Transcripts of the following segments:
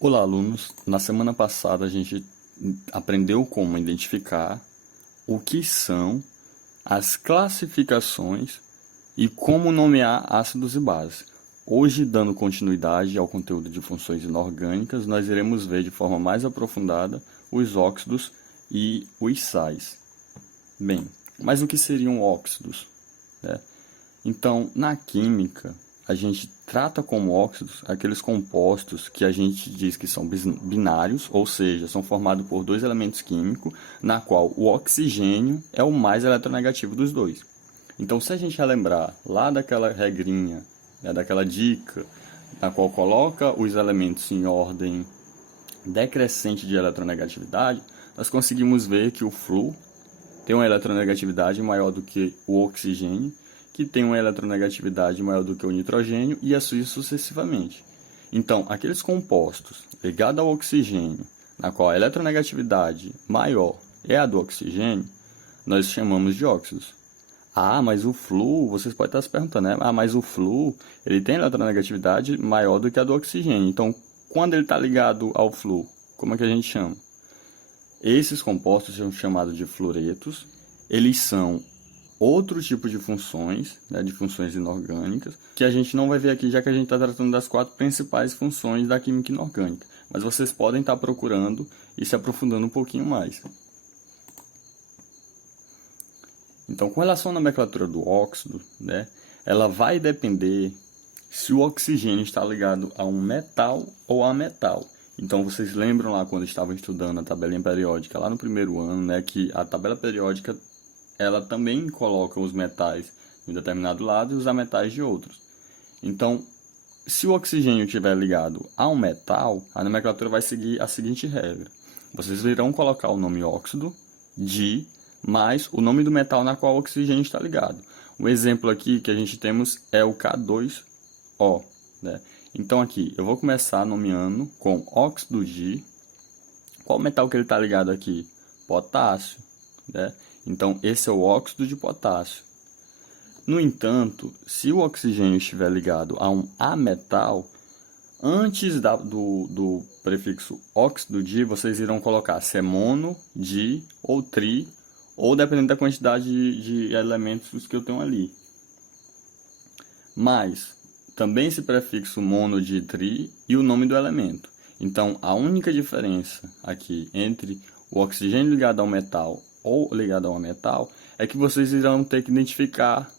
Olá, alunos. Na semana passada a gente aprendeu como identificar o que são as classificações e como nomear ácidos e bases. Hoje, dando continuidade ao conteúdo de funções inorgânicas, nós iremos ver de forma mais aprofundada os óxidos e os sais. Bem, mas o que seriam óxidos, né? Então, na química, a gente trata como óxidos aqueles compostos que a gente diz que são binários, ou seja, são formados por dois elementos químicos, na qual o oxigênio é o mais eletronegativo dos dois. Então, se a gente relembrar lá daquela regrinha, né, daquela dica, na qual coloca os elementos em ordem decrescente de eletronegatividade, nós conseguimos ver que o flúor tem uma eletronegatividade maior do que o oxigênio, que tem uma eletronegatividade maior do que o nitrogênio, e assim sucessivamente. Então, aqueles compostos ligados ao oxigênio, na qual a eletronegatividade maior é a do oxigênio, nós chamamos de óxidos. Ah, mas o flúor, vocês podem estar se perguntando, né? Ah, mas o flúor, ele tem eletronegatividade maior do que a do oxigênio. Então, quando ele está ligado ao flúor, como é que a gente chama? Esses compostos são chamados de fluoretos. Eles são outro tipo de funções, né, de funções inorgânicas, que a gente não vai ver aqui, já que a gente está tratando das quatro principais funções da química inorgânica. Mas vocês podem estar procurando e se aprofundando um pouquinho mais. Então, com relação à nomenclatura do óxido, né, ela vai depender se o oxigênio está ligado a um metal ou a metal. Então, vocês lembram lá quando estavam estudando a tabelinha periódica, lá no primeiro ano, né, que a tabela periódica ela também coloca os metais de um determinado lado e os ametais de outros. Então, se o oxigênio estiver ligado a um metal, a nomenclatura vai seguir a seguinte regra. Vocês irão colocar o nome óxido de mais o nome do metal na qual o oxigênio está ligado. Um exemplo aqui que a gente temos é o K2O, né? Então aqui, eu vou começar nomeando com óxido de... Qual metal que ele está ligado aqui? Potássio, né? Então esse é o óxido de potássio. No entanto, se o oxigênio estiver ligado a um ametal, antes do prefixo óxido de, vocês irão colocar se é mono, di ou tri, ou dependendo da quantidade de elementos que eu tenho ali. Mas também esse prefixo mono, di, tri e o nome do elemento. Então, a única diferença aqui entre o oxigênio ligado ao metal ou ligado ao metal é que vocês irão ter que identificar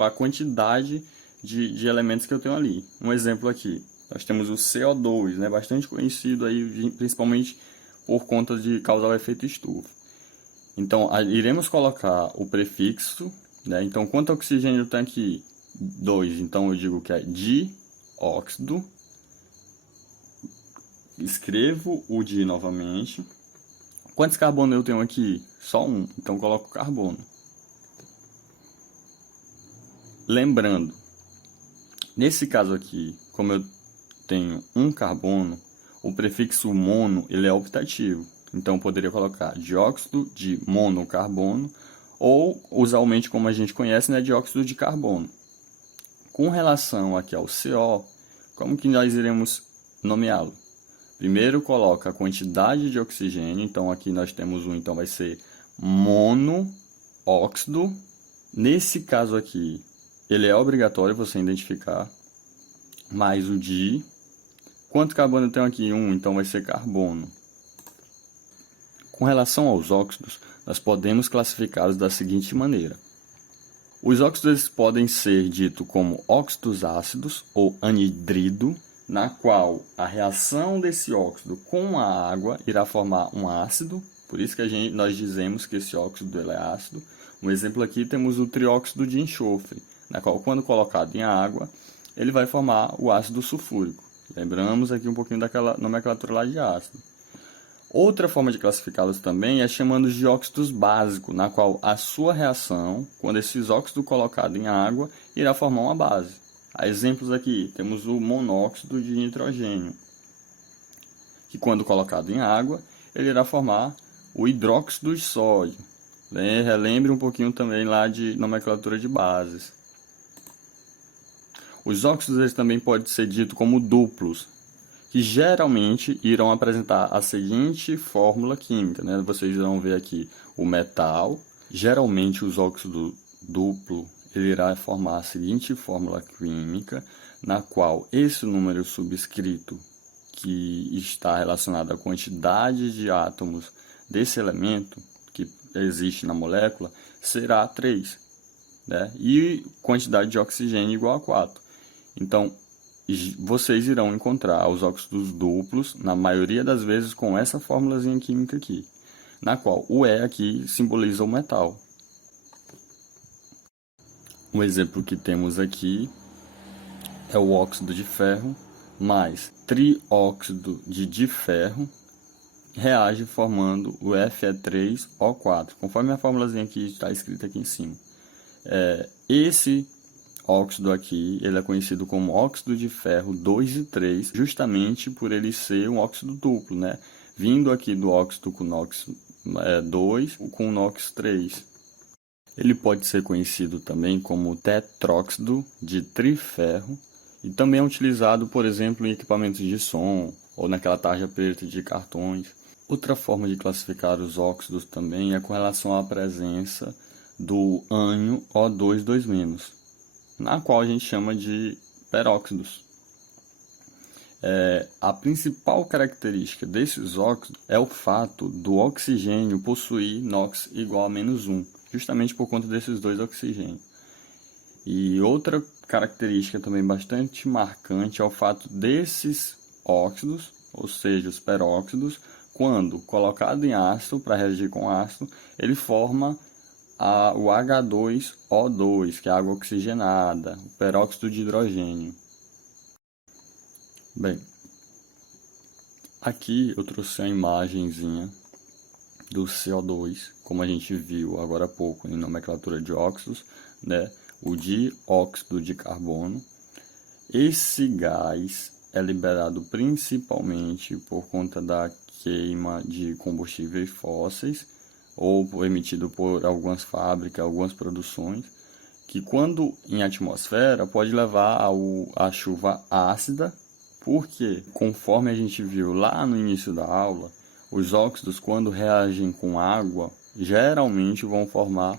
a quantidade de elementos que eu tenho ali. Um exemplo aqui, nós temos o CO2, né, bastante conhecido aí, principalmente por conta de causar o efeito estufa. Então, iremos colocar o prefixo, né? Então, quanto oxigênio tem aqui? 2. Então, eu digo que é dióxido. Escrevo o di novamente. Quantos carbonos eu tenho aqui? Só um. Então, coloco carbono. Lembrando, nesse caso aqui, como eu tenho um carbono, o prefixo mono ele é optativo. Então, eu poderia colocar dióxido de monocarbono ou, usualmente, como a gente conhece, né, dióxido de carbono. Com relação aqui ao CO, como que nós iremos nomeá-lo? Primeiro, coloca a quantidade de oxigênio. Então, aqui nós temos um, então vai ser monóxido. Nesse caso aqui, ele é obrigatório você identificar. Mais o di. Quanto carbono eu tenho aqui? Então vai ser carbono. Com relação aos óxidos, nós podemos classificá-los da seguinte maneira. Os óxidos podem ser ditos como óxidos ácidos ou anidrido, na qual a reação desse óxido com a água irá formar um ácido, por isso que nós dizemos que esse óxido ele é ácido. Um exemplo aqui temos o trióxido de enxofre, na qual quando colocado em água, ele vai formar o ácido sulfúrico. Lembramos aqui um pouquinho daquela nomenclatura lá de ácido. Outra forma de classificá-los também é chamando de óxidos básicos, na qual a sua reação, quando esses óxidos colocados em água, irá formar uma base. Há exemplos aqui, temos o monóxido de nitrogênio, que quando colocado em água, ele irá formar o hidróxido de sódio. Relembre um pouquinho também lá de nomenclatura de bases. Os óxidos eles também podem ser ditos como duplos, que geralmente irão apresentar a seguinte fórmula química, né? Vocês vão ver aqui o metal, geralmente os óxidos duplo, ele irá formar a seguinte fórmula química, na qual esse número subscrito, que está relacionado à quantidade de átomos desse elemento que existe na molécula, será 3, né? E quantidade de oxigênio igual a 4. Então, vocês irão encontrar os óxidos duplos, na maioria das vezes, com essa formulazinha química aqui, na qual o E aqui simboliza o metal. Um exemplo que temos aqui é o óxido de ferro mais trióxido de diferro, reage formando o Fe3O4, conforme a formulazinha que está escrita aqui em cima. Esse óxido aqui, ele é conhecido como óxido de ferro 2 e 3, justamente por ele ser um óxido duplo, né? Vindo aqui do óxido com NOx 2 com NOx 3. Ele pode ser conhecido também como tetróxido de triferro e também é utilizado, por exemplo, em equipamentos de som ou naquela tarja preta de cartões. Outra forma de classificar os óxidos também é com relação à presença do ânion O2 2-, na qual a gente chama de peróxidos. A principal característica desses óxidos é o fato do oxigênio possuir NOx igual a -1, justamente por conta desses dois oxigênios. E outra característica também bastante marcante é o fato desses óxidos, ou seja, os peróxidos, quando colocado em ácido, para reagir com ácido, ele forma o H2O2, que é água oxigenada, o peróxido de hidrogênio. Bem, aqui eu trouxe a imagenzinha do CO2, como a gente viu agora há pouco em nomenclatura de óxidos, né? O dióxido de carbono. Esse gás é liberado principalmente por conta da queima de combustíveis fósseis ou emitido por algumas fábricas, algumas produções, que quando em atmosfera pode levar a chuva ácida, porque conforme a gente viu lá no início da aula, os óxidos quando reagem com água geralmente vão formar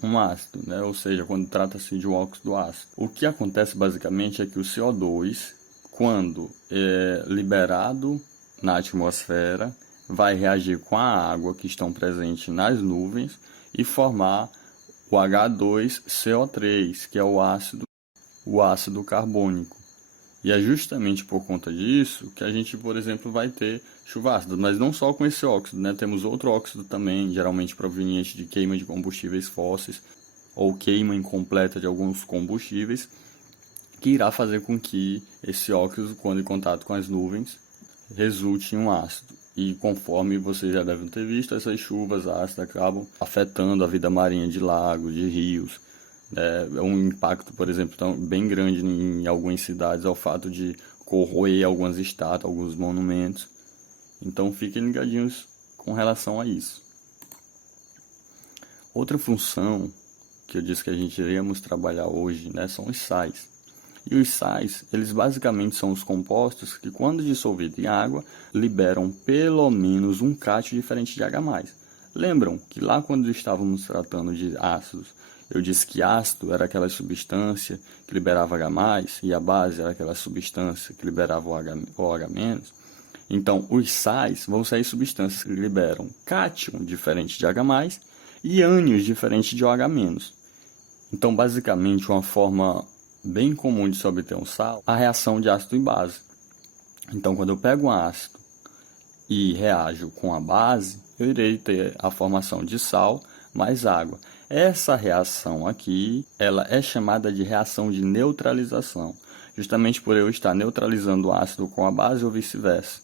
um ácido, né? Ou seja, quando trata-se de um óxido ácido. O que acontece basicamente é que o CO2, quando é liberado na atmosfera, vai reagir com a água que estão presentes nas nuvens e formar o H2CO3, que é o ácido carbônico. E é justamente por conta disso que a gente, por exemplo, vai ter chuva ácida, mas não só com esse óxido, né? Temos outro óxido também, geralmente proveniente de queima de combustíveis fósseis ou queima incompleta de alguns combustíveis, que irá fazer com que esse óxido, quando em contato com as nuvens, resulte em um ácido. E conforme vocês já devem ter visto, essas chuvas ácidas acabam afetando a vida marinha de lagos, de rios. É um impacto, por exemplo, bem grande em algumas cidades, é o fato de corroer algumas estátuas, alguns monumentos. Então fiquem ligadinhos com relação a isso. Outra função que eu disse que a gente iríamos trabalhar hoje, né, são os sais. E os sais, eles basicamente são os compostos que, quando dissolvidos em água, liberam pelo menos um cátion diferente de H+. Lembram que lá quando estávamos tratando de ácidos, eu disse que ácido era aquela substância que liberava H+, e a base era aquela substância que liberava OH-. Então, os sais vão ser substâncias que liberam cátion diferente de H+, e ânions diferente de OH-. Então, basicamente, uma forma bem comum de se obter um sal, a reação de ácido e base. Então, quando eu pego um ácido e reajo com a base, eu irei ter a formação de sal mais água. Essa reação aqui, ela é chamada de reação de neutralização, justamente por eu estar neutralizando o ácido com a base ou vice-versa.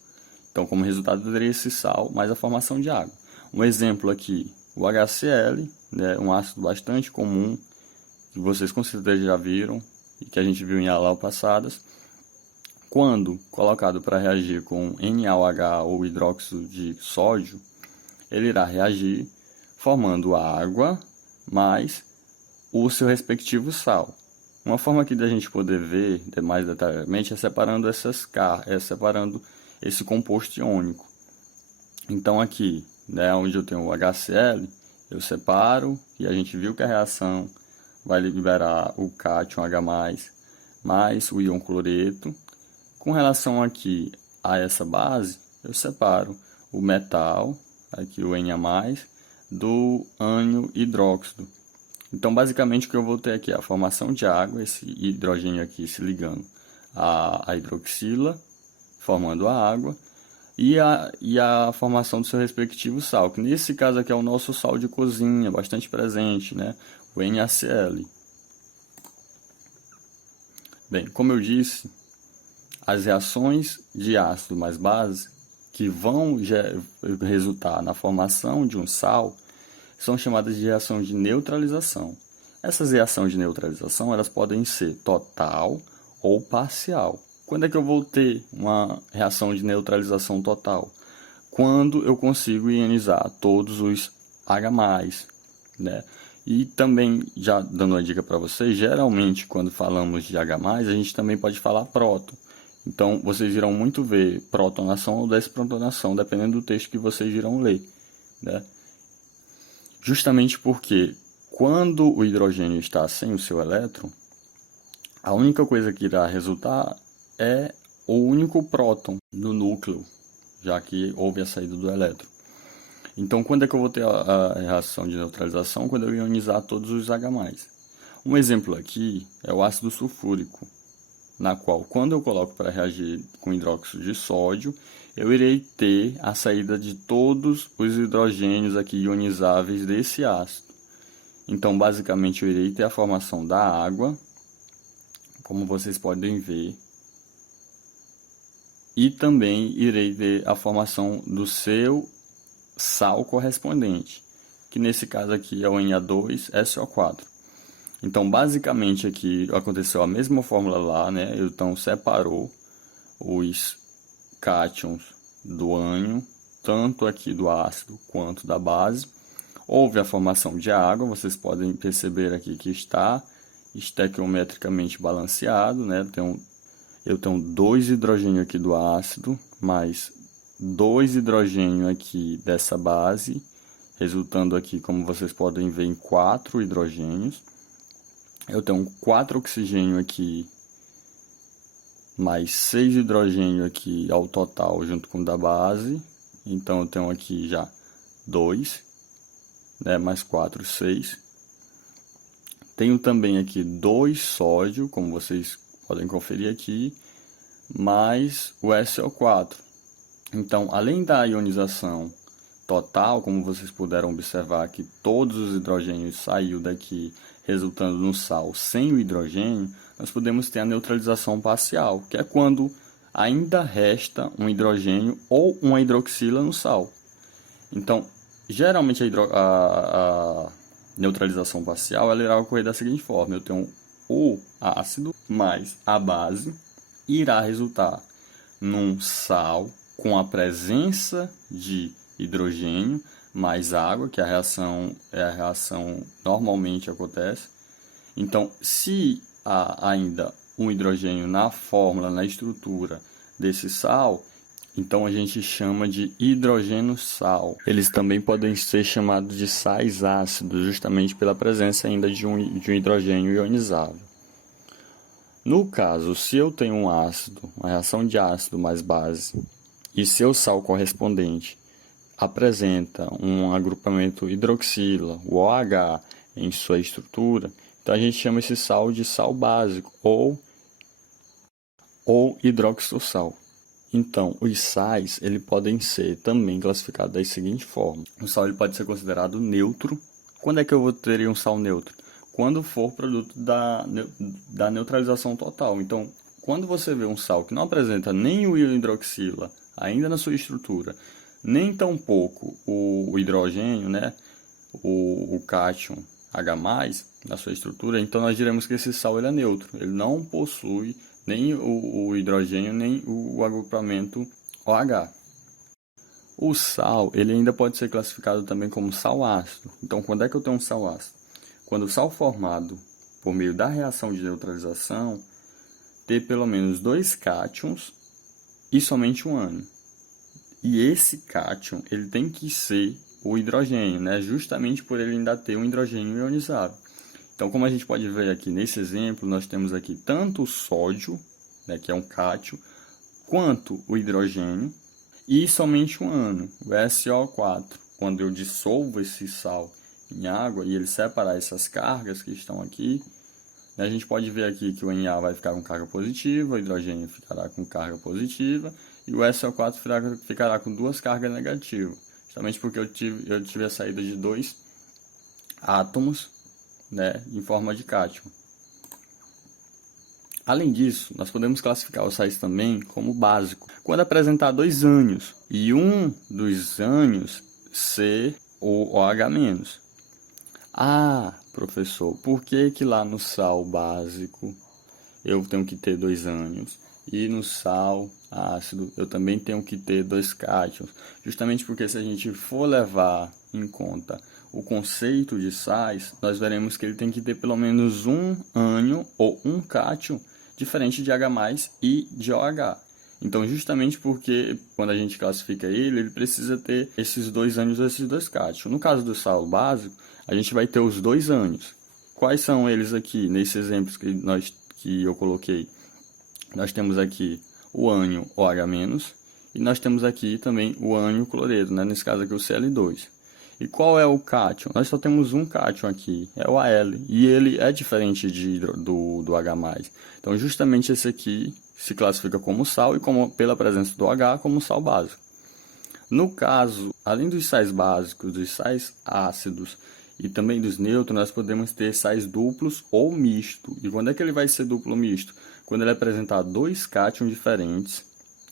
Então, como resultado, eu teria esse sal mais a formação de água. Um exemplo aqui, o HCl, né, um ácido bastante comum, que vocês com certeza já viram, e que a gente viu em aulas passadas. Quando colocado para reagir com NaOH ou hidróxido de sódio, ele irá reagir formando água mais o seu respectivo sal. Uma forma aqui da gente poder ver mais detalhadamente é separando separando esse composto iônico. Então aqui, né, onde eu tenho o HCl, eu separo e a gente viu que a reação vai liberar o cátion H+, mais o íon cloreto. Com relação aqui a essa base, eu separo o metal, aqui o Na+, do ânion hidróxido. Então, basicamente, o que eu vou ter aqui é a formação de água, esse hidrogênio aqui se ligando à hidroxila, formando a água, e a formação do seu respectivo sal, que nesse caso aqui é o nosso sal de cozinha, bastante presente, né? O NaCl. Bem, como eu disse, as reações de ácido mais base, que vão resultar na formação de um sal, são chamadas de reação de neutralização. Essas reações de neutralização, elas podem ser total ou parcial. Quando é que eu vou ter uma reação de neutralização total? Quando eu consigo ionizar todos os H+, né? E também, já dando uma dica para vocês, geralmente quando falamos de H+, a gente também pode falar próton. Então, vocês irão muito ver protonação ou desprotonação, dependendo do texto que vocês irão ler, né? Justamente porque quando o hidrogênio está sem o seu elétron, a única coisa que irá resultar é o único próton no núcleo, já que houve a saída do elétron. Então, quando é que eu vou ter a reação de neutralização? Quando eu ionizar todos os H+. Um exemplo aqui é o ácido sulfúrico, na qual, quando eu coloco para reagir com hidróxido de sódio, eu irei ter a saída de todos os hidrogênios aqui ionizáveis desse ácido. Então, basicamente, eu irei ter a formação da água, como vocês podem ver, e também irei ter a formação do seu sal correspondente, que nesse caso aqui é o Na2SO4. Então, basicamente, aqui aconteceu a mesma fórmula lá, né? Então, separou os cátions do ânion, tanto aqui do ácido quanto da base. Houve a formação de água, vocês podem perceber aqui que está estequiometricamente balanceado, né? Eu tenho 2 hidrogênios aqui do ácido, mais 2 hidrogênios aqui dessa base, resultando aqui, como vocês podem ver, em 4 hidrogênios. Eu tenho 4 oxigênio aqui, mais 6 hidrogênio aqui ao total, junto com o da base. Então, eu tenho aqui já 2, né, mais 4, 6. Tenho também aqui 2 sódio, como vocês podem conferir aqui, mais o SO4. Então, além da ionização total, como vocês puderam observar que todos os hidrogênios saíram daqui, resultando no sal sem o hidrogênio, nós podemos ter a neutralização parcial, que é quando ainda resta um hidrogênio ou uma hidroxila no sal. Então, geralmente a neutralização parcial ela irá ocorrer da seguinte forma: eu tenho o ácido mais a base, irá resultar num sal com a presença de hidrogênio mais água, que a reação normalmente acontece. Então, se há ainda um hidrogênio na fórmula, na estrutura desse sal, então a gente chama de hidrogênio-sal. Eles também podem ser chamados de sais ácidos, justamente pela presença ainda de um hidrogênio ionizável. No caso, se eu tenho um ácido, uma reação de ácido mais base, e seu sal correspondente apresenta um agrupamento hidroxila, o OH, em sua estrutura, então a gente chama esse sal de sal básico ou hidroxossal. Então, os sais ele podem ser também classificados da seguinte forma: o sal ele pode ser considerado neutro. Quando é que eu teria um sal neutro? Quando for produto da neutralização total. Então, quando você vê um sal que não apresenta nem o íon hidroxila ainda na sua estrutura, nem tampouco o hidrogênio, né, o cátion H+, na sua estrutura, então nós diremos que esse sal ele é neutro. Ele não possui nem o hidrogênio, nem o agrupamento OH. O sal ele ainda pode ser classificado também como sal ácido. Então, quando é que eu tenho um sal ácido? Quando o sal formado por meio da reação de neutralização, ter pelo menos 2 cátions e somente um ânion. E esse cátion, ele tem que ser o hidrogênio, né? Justamente por ele ainda ter um hidrogênio ionizado. Então, como a gente pode ver aqui nesse exemplo, nós temos aqui tanto o sódio, né, que é um cátion, quanto o hidrogênio e somente um ânion, o SO4. Quando eu dissolvo esse sal em água e ele separar essas cargas que estão aqui, a gente pode ver aqui que o Na vai ficar com carga positiva, o hidrogênio ficará com carga positiva e o SO4 ficará com 2 cargas negativas, justamente porque eu tive a saída de 2 átomos, né, em forma de cátion. Além disso, nós podemos classificar os sais também como básico, quando apresentar 2 ânions e um dos ânions ser o OH-. Ah, professor, por que que lá no sal básico eu tenho que ter 2 ânions e no sal ácido eu também tenho que ter 2 cátions? Justamente porque se a gente for levar em conta o conceito de sais, nós veremos que ele tem que ter pelo menos um ânion ou um cátion diferente de H+ e de OH. Então, justamente porque quando a gente classifica ele precisa ter esses 2 ânions ou esses 2 cátions. No caso do sal básico, a gente vai ter os 2 ânions. Quais são eles aqui, nesses exemplos que eu coloquei? Nós temos aqui o ânion OH- e nós temos aqui também o ânion cloreto, né? Nesse caso aqui o Cl2. E qual é o cátion? Nós só temos um cátion aqui, é o Al, e ele é diferente do H+. Então, justamente esse aqui se classifica como sal e pela presença do H como sal básico. No caso, além dos sais básicos, dos sais ácidos e também dos neutros, nós podemos ter sais duplos ou misto. E quando é que ele vai ser duplo ou misto? Quando ele apresentar 2 cátions diferentes,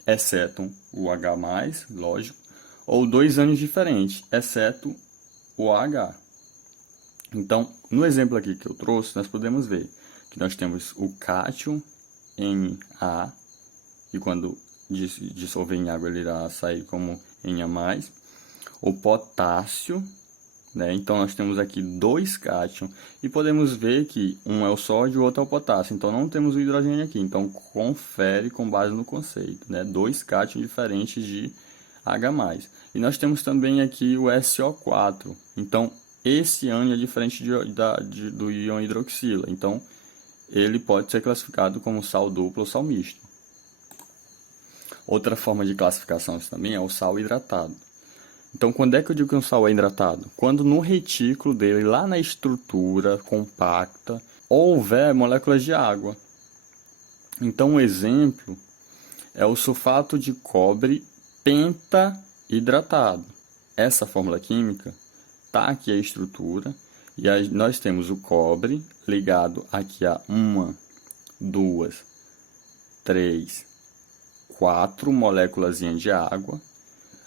exceto o H+, lógico, ou 2 ânions diferentes, exceto o OH. Então, no exemplo aqui que eu trouxe, nós podemos ver que nós temos o cátion Na, e quando dissolver em água ele irá sair como Na+, o potássio, né? Então nós temos aqui 2 cátions e podemos ver que um é o sódio e o outro é o potássio. Então não temos o hidrogênio aqui. Então confere com base no conceito, né? 2 cátions diferentes de H+. E nós temos também aqui o SO4. Então esse ânion é diferente do íon hidroxila. Então ele pode ser classificado como sal duplo ou sal misto. Outra forma de classificação também é o sal hidratado. Então, quando é que eu digo que um sal é hidratado? Quando no retículo dele, lá na estrutura compacta, houver moléculas de água. Então, um exemplo é o sulfato de cobre pentahidratado. Essa fórmula química está aqui a estrutura e nós temos o cobre ligado aqui a 1, 2, 3, 4 moléculas de água,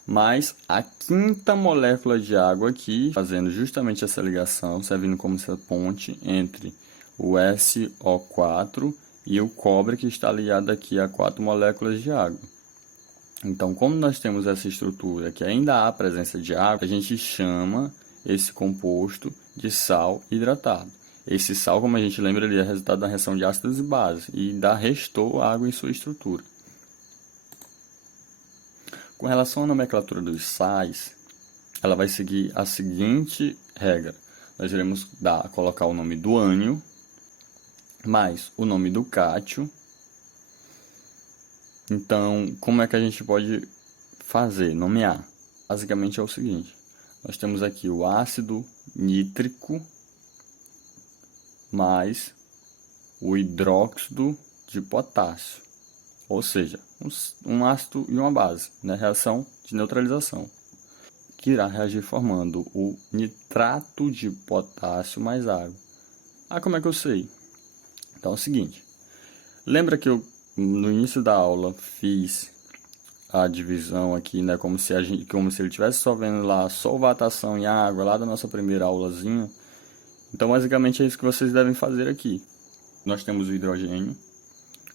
mais a 5ª molécula de água aqui, fazendo justamente essa ligação, servindo como essa ponte entre o SO4 e o cobre que está ligado aqui a 4 moléculas de água. Então, como nós temos essa estrutura que ainda há presença de água, a gente chama esse composto de sal hidratado. Esse sal, como a gente lembra, ele é resultado da reação de ácidos e bases e restou água em sua estrutura. Com relação à nomenclatura dos sais, ela vai seguir a seguinte regra. Nós iremos colocar o nome do ânion, mais o nome do cátion. Então, como é que a gente pode fazer, nomear? Basicamente é o seguinte. Nós temos aqui o ácido nítrico mais o hidróxido de potássio. Ou seja, um ácido e uma base, né? Reação de neutralização, que irá reagir formando o nitrato de potássio mais água. Ah, como é que eu sei? Então é o seguinte, lembra que eu no início da aula fiz a divisão aqui, né? Como se ele estivesse só vendo lá solvatação em água, lá da nossa primeira aulazinha. Então basicamente é isso que vocês devem fazer aqui. Nós temos o hidrogênio.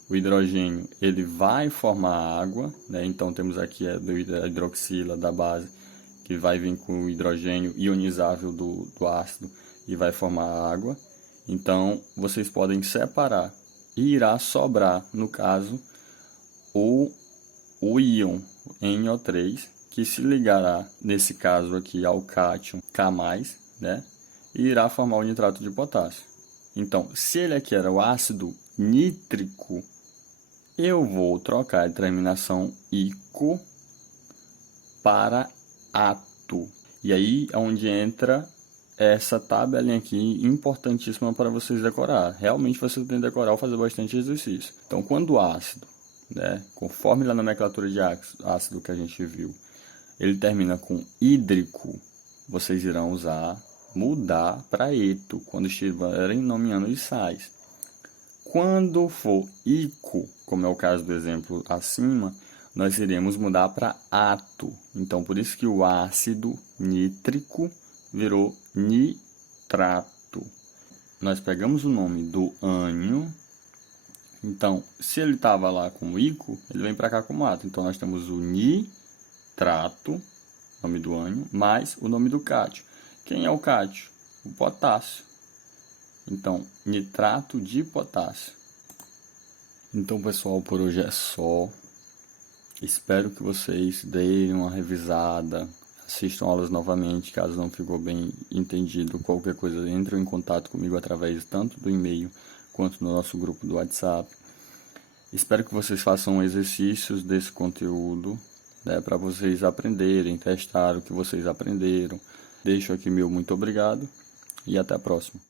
O hidrogênio ele vai formar água, né? Então temos aqui a hidroxila da base, que vai vir com o hidrogênio ionizável do ácido e vai formar água. Então, vocês podem separar e irá sobrar, no caso, o íon NO3, que se ligará, nesse caso aqui, ao cátion K+, né? E irá formar o nitrato de potássio. Então, se ele aqui era o ácido nítrico, eu vou trocar a terminação ico para ato. E aí é onde entra essa tabelinha aqui, importantíssima para vocês decorar. Realmente vocês têm que decorar ou fazer bastante exercício. Então, quando o ácido, né, conforme a nomenclatura de ácido que a gente viu, ele termina com hídrico, vocês irão mudar para eto, quando estiverem nomeando os sais. Quando for ico, como é o caso do exemplo acima, nós iremos mudar para ato. Então, por isso que o ácido nítrico virou nitrato. Nós pegamos o nome do ânion. Então, se ele estava lá como ico, ele vem para cá como ato. Então, nós temos o nitrato, nome do ânion, mais o nome do cátion. Quem é o cátion? O potássio. Então, nitrato de potássio. Então, pessoal, por hoje é só. Espero que vocês deem uma revisada, assistam aulas novamente, caso não ficou bem entendido. Qualquer coisa, entrem em contato comigo através tanto do e-mail quanto no nosso grupo do WhatsApp. Espero que vocês façam exercícios desse conteúdo, né, para vocês aprenderem, testar o que vocês aprenderam. Deixo aqui meu muito obrigado e até a próxima.